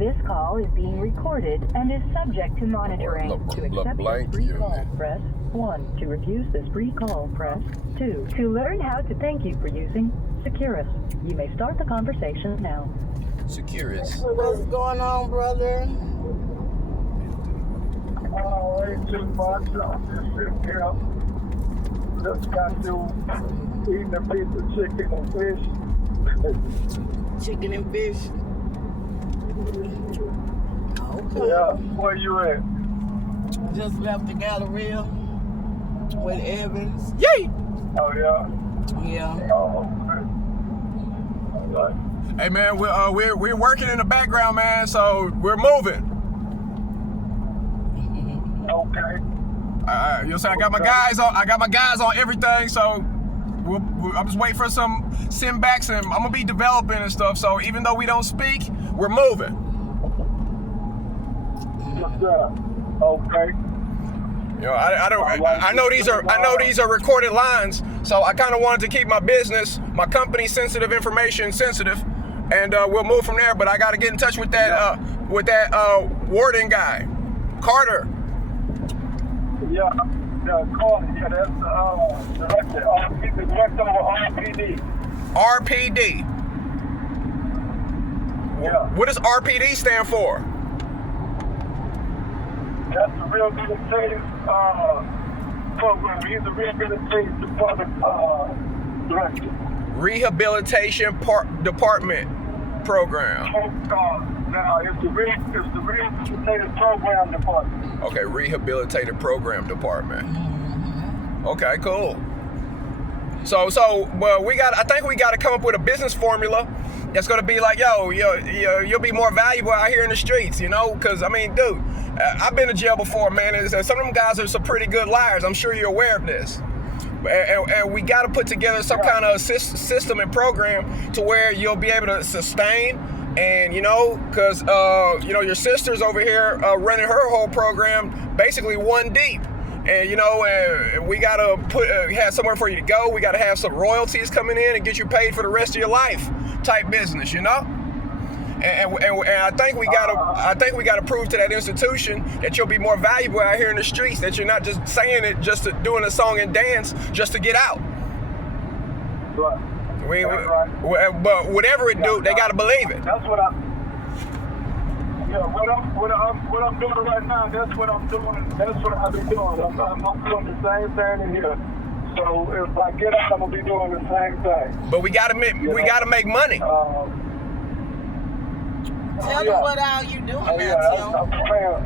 This call is being recorded and is subject to monitoring. To accept this free call, press 1. To refuse this free call, press 2. To learn how to thank you for using Securus, you may start the conversation now. Securus. What's going on, brother? Oh, ain't too much. I'm just sitting here. Just got to eating a piece of chicken and fish. Chicken and fish. Okay. Yeah, where you at? Just left the Galleria with Evans. Yay! Oh, yeah? Yeah. Oh, okay. All right. Hey man, we're working in the background, man. So we're moving. Okay. You know what I'm saying? I got my guys on everything. So I'm just waiting for some send backs, and I'm gonna be developing and stuff. So even though we don't speak, we're moving. What's up? Okay. You know, I know these are recorded lines, so I kind of wanted to keep my business, my company sensitive information sensitive, and we'll move from there. But I got to get in touch with that warden guy, Carter. Yeah, Carter. Yeah, that's the director. He's the director of RPD. RPD. Yeah. What does RPD stand for? That's the rehabilitative program. He's the rehabilitative department director. Rehabilitation Department program. Now it's the rehabilitative program department. Okay, rehabilitative program department. Okay, cool. So well, I think we got to come up with a business formula that's gonna be like, you'll be more valuable out here in the streets, you know? Because I mean, dude, I've been to jail before, man, and some of them guys are some pretty good liars. I'm sure you're aware of this. And we got to put together some kind of system and program to where you'll be able to sustain. And you know, because your sister's over here running her whole program basically one deep. And you know, we gotta have somewhere for you to go. We gotta have some royalties coming in and get you paid for the rest of your life, type business, you know. And I think we gotta prove to that institution that you'll be more valuable out here in the streets. That you're not just saying it, just doing a song and dance just to get out. Right. But whatever it do, they gotta believe it. That's what what I'm doing right now. That's what I'm doing. That's what I've been doing. I'm doing the same thing in here. So if I get out, I'm gonna be doing the same thing. But we gotta make money. Tell them what all you doing now, Tim. I'm prepared.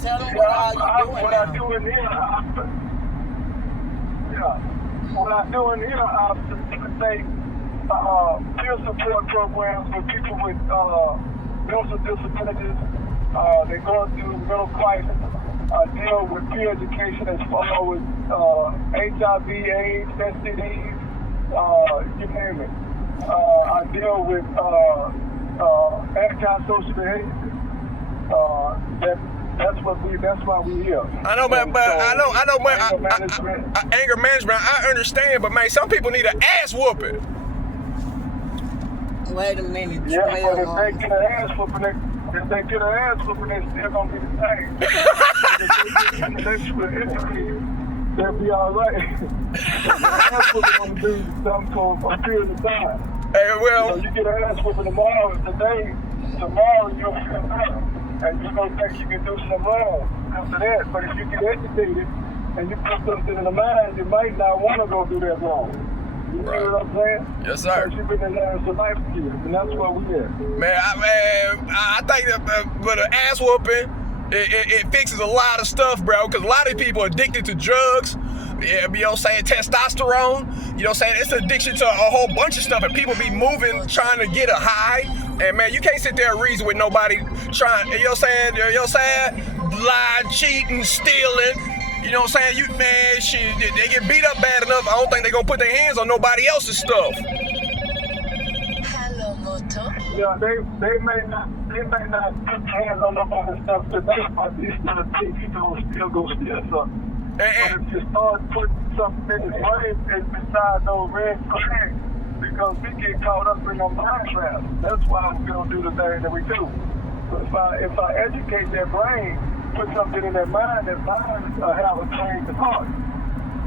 Tell them what all you doing what now. I do in here, what I do in here, I facilitate peer support programs for people with mental disabilities. They go through mental crisis. Deal with peer education as far as HIV, AIDS, STDs, you name it. I deal with antisocial behavior. That's why we here. I know, but anger management. I understand, but man, some people need an ass whooping. Wait a minute. Yeah, but if they get an ass whooping, they're still gonna be the same. If they get intellectual injury, they'll be all right. Ass whooping gonna do something for a period of time. Hey, well, you get an ass whooping tomorrow you'll feel better. And you're going to think you can do something wrong after that. But if you get educated and you put something in the mind, you might not want to go do that wrong. You know what I'm saying? Yes, sir. Because you've been in there for life skills, and that's where we at. Man, I think that but an ass whooping, it fixes a lot of stuff, bro. Because a lot of people are addicted to drugs. Yeah, you know what I'm saying? Testosterone. You know what I'm saying? It's an addiction to a whole bunch of stuff, and people be moving, trying to get a high. And man, you can't sit there and reason with nobody trying, you know what I'm saying? Lying, cheating, stealing. You know what I'm saying? They get beat up bad enough. I don't think they're gonna put their hands on nobody else's stuff. Hello, Moto. Yeah, they may not put their hands on nobody's stuff today, but these other people still go steal something. But if you start putting something in his brain besides those red flags, because we get caught up in our mind traps. That's why we don't do the things that we do. But if I educate their brain, put something in their mind, have a change of heart.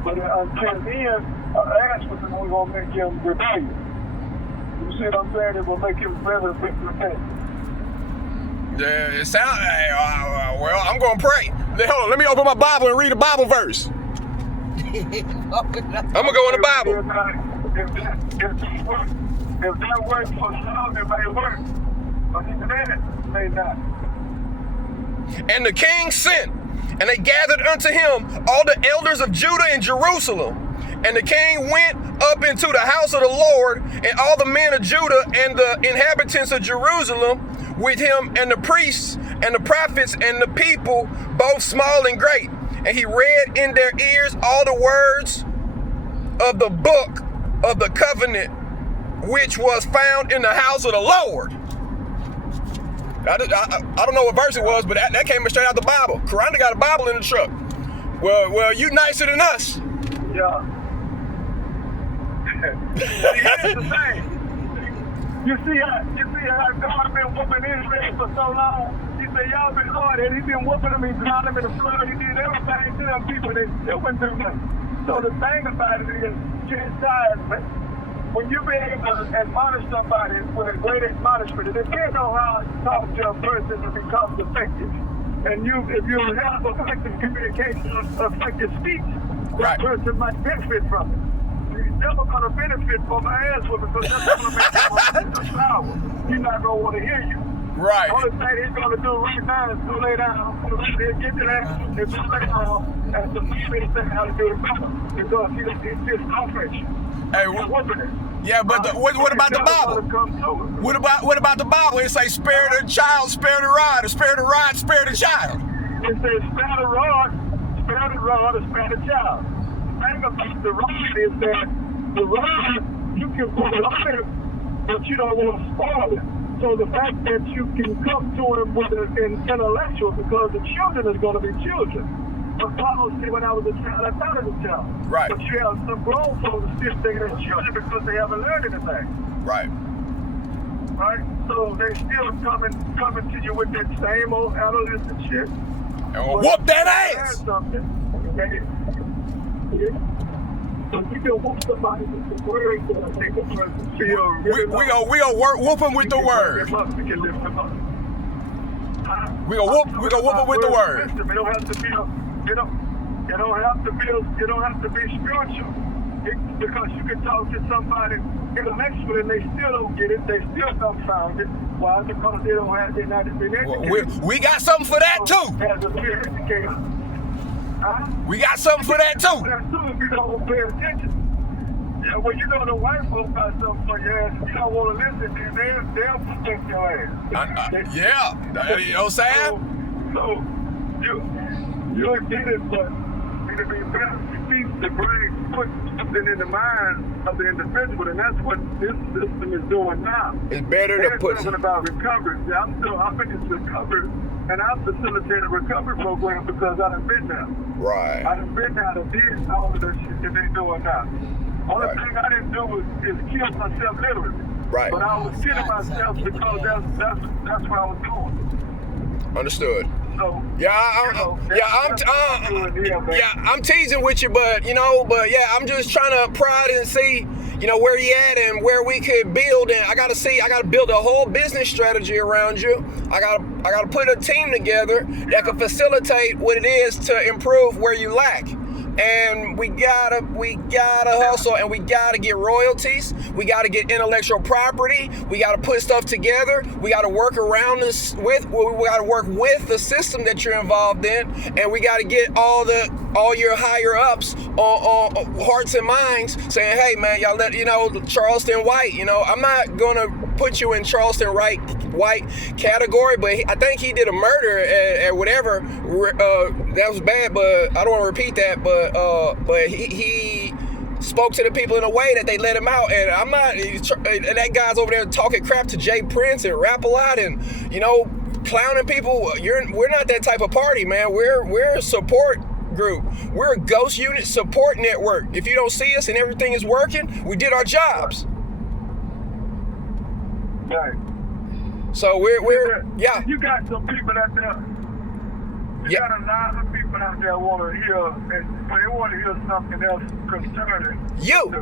But until then, ask for them, we're going to make him rebellious. You see what I'm saying? It will make him very repent. Yeah, it sounds. Well, I'm gonna pray. Hold on, let me open my Bible and read a Bible verse. I'm gonna go in the Bible. If that works for some, it may work, but even then, it may not. And the king sent, and they gathered unto him all the elders of Judah and Jerusalem. And the king went up into the house of the Lord, and all the men of Judah and the inhabitants of Jerusalem with him, and the priests and the prophets and the people, both small and great. And he read in their ears all the words of the book of the covenant, which was found in the house of the Lord. I don't know what verse it was, but that came straight out the Bible. Karanda got a Bible in the truck. Well, you nicer than us. Yeah. Here's the thing. You see how God been whooping Israel for so long? He said, y'all been hard, and he's been whooping them, he drowned them in the flood, he did everything to them people, they still went through them. So the thing about it is, chastisement, when you be able to admonish somebody with a great admonishment, it depends on how you talk to a person that becomes effective. And if you have effective communication, effective speech, that person might benefit from it. He's never going to benefit from my ass with it, because that's going to make him want to flower. He's not going to want to hear you. Right. The only thing he's going to do right now is go lay down, he'll get to that, and go lay down, and the people say how to do it better, because he's just selfish. Hey, yeah, but what about the Bible? What about the Bible? It says, spare the child, spare the rod, or spare the rod, spare the child. It says, spare the rod, or spare the child. The thing about the rod is that the rod, you can put it on it, but you don't want to spoil it. So the fact that you can come to him with an intellectual, because the children is going to be children. But Paul said, when I was a child, I thought as a child. Right. But you have some grown folks still thinking they're children because they haven't learned anything. Right. Right? So they still coming to you with that same old adolescent shit. And we'll whoop that ass. Something. Okay? Yeah. So you can whoop somebody with the word that make a person feel really we gonna whoop him with the word. We can lift them up. We gonna whoop him with the word. It don't have to be you don't have to be spiritual. Because you can talk to somebody intellectually and they still don't get it, they still dumbfounded. Why? Because they're not been educated. We got something for that too. As a peer educator. We got something for that too. As soon as you don't pay attention. Yeah, when you know the white folks got something for your ass, you don't want to listen, then they'll protect your ass. Yeah, you know what I'm saying? So you'll get it, but it'll be better to teach the brain, put something in the mind of the individual, and that's what this system is doing now. It's better to put something about recovery. See, I'm finished recovery, and I facilitate a recovery program because I done been there. Right. I done been there and did all of the shit that they doing now. Only thing I didn't do is kill myself literally. Right. But I was killing myself because that's what I was doing. Understood. So, I'm teasing with you, but I'm just trying to prod and see, where you at and where we could build. And I gotta build a whole business strategy around you. I gotta put a team together that can facilitate what it is to improve where you lack. And we gotta hustle, and we gotta get royalties. We gotta get intellectual property. We gotta put stuff together. We gotta work around this we gotta work with the system that you're involved in, and we gotta get all your higher ups on hearts and minds saying, hey man, y'all Charleston White. I'm not gonna put you in Charleston White category, but I think he did a murder at whatever. That was bad, but I don't want to repeat that. But he spoke to the people in a way that they let him out, and I'm not. And that guy's over there talking crap to Jay Prince and rap a lot, and clowning people. We're not that type of party, man. We're a support group. We're a Ghost Unit support network. If you don't see us and everything is working, we did our jobs. Right. So we're yeah. You got some people out there. You got a lot of people out there want to hear, and they want to hear something else concerning You. the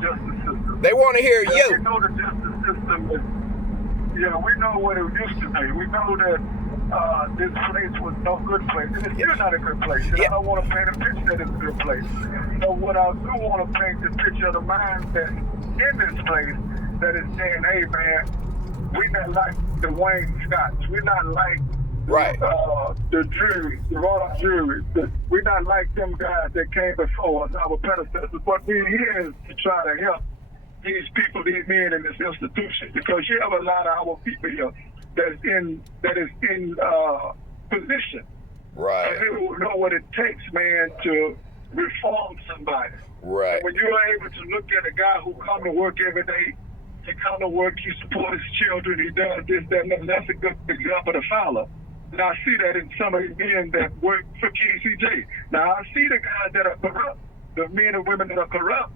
justice system. They want to hear Yeah, you. we know the justice system is, we know what it used to be. We know that this place was no good place. And it's still not a good place. And I don't want to paint a picture that it's a good place. So what I do want to paint the picture of the mindset in this place that is saying, hey, man, we're not like the Wayne Scotts. We're not like the jury, the royal jury. We're not like them guys that came before us, our predecessors. What we're here is to try to help these people, these men in this institution, because you have a lot of our people here that is in position. Right. And they don't know what it takes, man, to reform somebody. Right. And when you're able to look at a guy who come to work every day, he come to work, he supports his children, he does this, that, and that's a good example to follow. And I see that in some of the men that work for KCJ. Now, I see the guys that are corrupt, the men and women that are corrupt,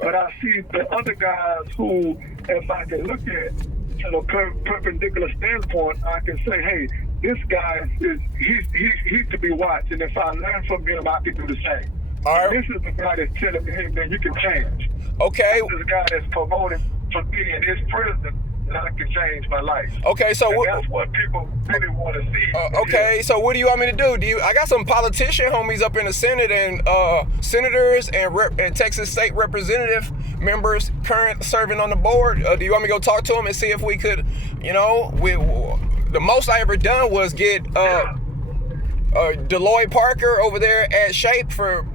but I see the other guys who, if I can look at from a perpendicular standpoint, I can say, hey, this guy he's to be watched, and if I learn from him, I can do the same. All right. This is the guy that's telling me, hey, man, you can change. Okay. This is the guy that's promoting for me in his prison that I can change my life. Okay, so that's what people really want to see. Okay, so what do you want me to do? I got some politician homies up in the Senate and senators and Texas state representative members current serving on the board. Do you want me to go talk to them and see if we could, the most I ever done was get Deloitte Parker over there at Shape for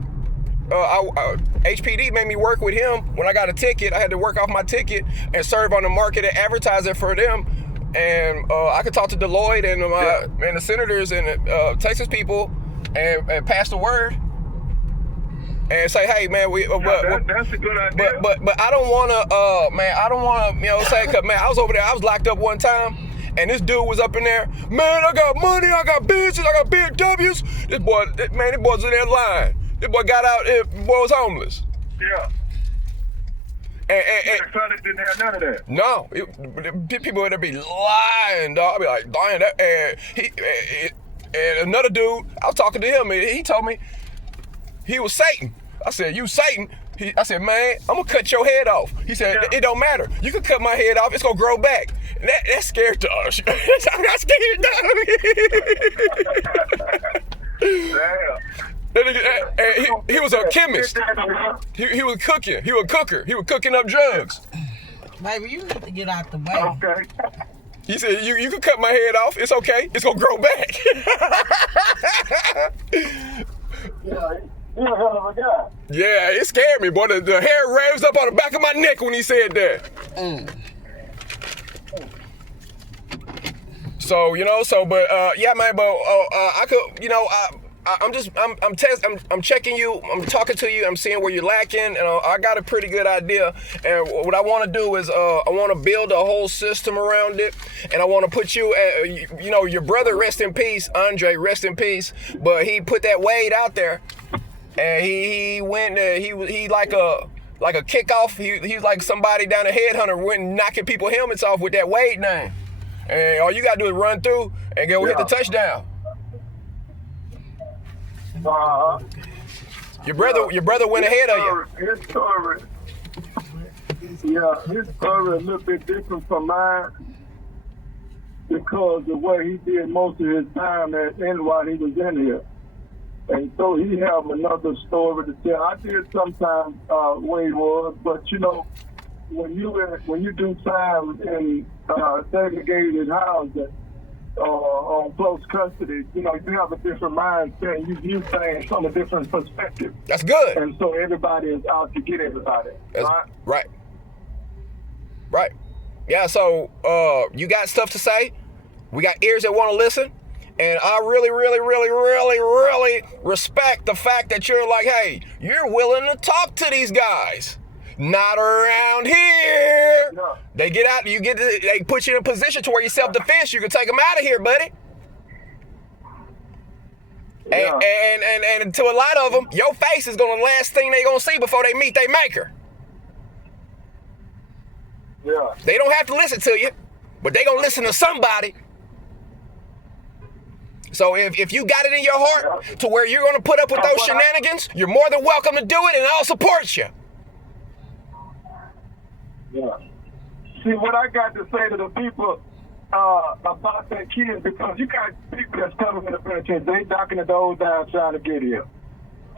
HPD made me work with him when I got a ticket. I had to work off my ticket and serve on the market and advertising for them. And I could talk to Deloitte and the senators and Texas people and pass the word and say, hey, man, that's a good idea. But I don't want to, say, cause man, I was over there. I was locked up one time. And this dude was up in there, man, I got money, I got business, I got BMWs. This boy's in there lying. This boy got out, boy was homeless. Yeah. And son didn't have none of that. No, people would be lying, dog. I'd be like, dying that. And another dude, I was talking to him, and he told me he was Satan. I said, you Satan? I said, man, I'm gonna cut your head off. He said, it don't matter. You can cut my head off, it's gonna grow back. And that's scared to us. I'm not scared, dog. Damn. And he was a chemist. He was cooking. He was a cooker. He was cooking up drugs. Baby, you need to get out the way. Okay. He said, you can cut my head off. It's okay. It's going to grow back. Yeah, you're a hell of a guy. Yeah, it scared me, boy. The hair raised up on the back of my neck when he said that. So, yeah, man, but I could, I'm checking you, I'm talking to you, I'm seeing where you're lacking, and I got a pretty good idea. And what I want to do is, I want to build a whole system around it, and I want to put you, your brother, rest in peace, Andre, rest in peace, but he put that Wade out there, and he went, he like a kickoff, he's like somebody down a headhunter, went knocking people helmets off with that Wade name. And all you gotta do is run through and go hit the touchdown. Your brother went ahead of you. His story a little bit different from mine because of what he did most of his time while he was in here. And so he have another story to tell. I did sometimes where he was, but when you do time in segregated housing on close custody, you have a different mindset. You saying from a different perspective. That's good. And so everybody is out to get everybody. Right. Yeah. So you got stuff to say. We got ears that want to listen. And I really, really, really, really, really respect the fact that you're like, hey, you're willing to talk to these guys. Not around here. No. They get out. They put you in a position to where you self-defense. You can take them out of here, buddy. Yeah. And to a lot of them, your face is gonna the last thing they gonna see before they meet their maker. Yeah. They don't have to listen to you, but they gonna listen to somebody. So if you got it in your heart to where you're gonna put up with those shenanigans, you're more than welcome to do it, and I'll support you. Yeah. See, what I got to say to the people about their kids, because you got people that's coming in the penitentiary, they knocking the doors down trying to get here.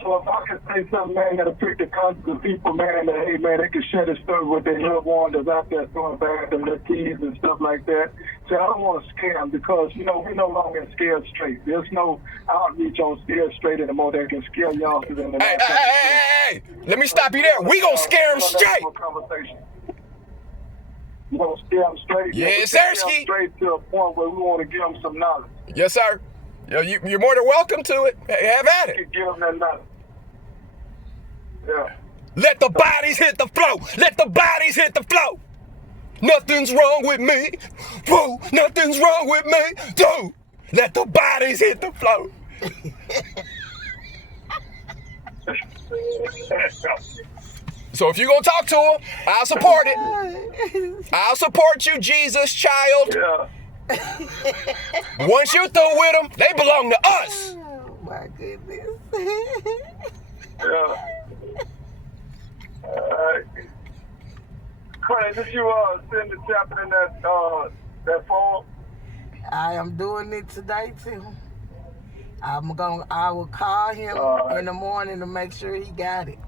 So if I could say something, man, that'll prick the conscience of people, man, that, hey, man, they can share the story with their loved ones that's out there throwing bad to their kids and stuff like that. So I don't want to scare them because, you know, we're no longer scared straight. There's no outreach on scared straight anymore that can scare youngsters in the Hey, let me stop you there. We gonna scare them straight. You gonna scare them straight? Yes, scare them sirski. straight to a point where we want to give them some knowledge. Yes, sir. You're more than welcome to it. Have at it. Give them that knowledge. Yeah. Let the bodies hit the floor. Let the bodies hit the floor. Nothing's wrong with me. Whoa, nothing's wrong with me. Dude, let the bodies hit the floor. So if you're going to talk to her, I'll support it. I'll support you, Jesus child. Yeah. Once you're through with them, they belong to us. Oh, my goodness. Yeah. Clay, did you send the chapter in that form? I am doing it today, too. I will call him in the morning to make sure he got it.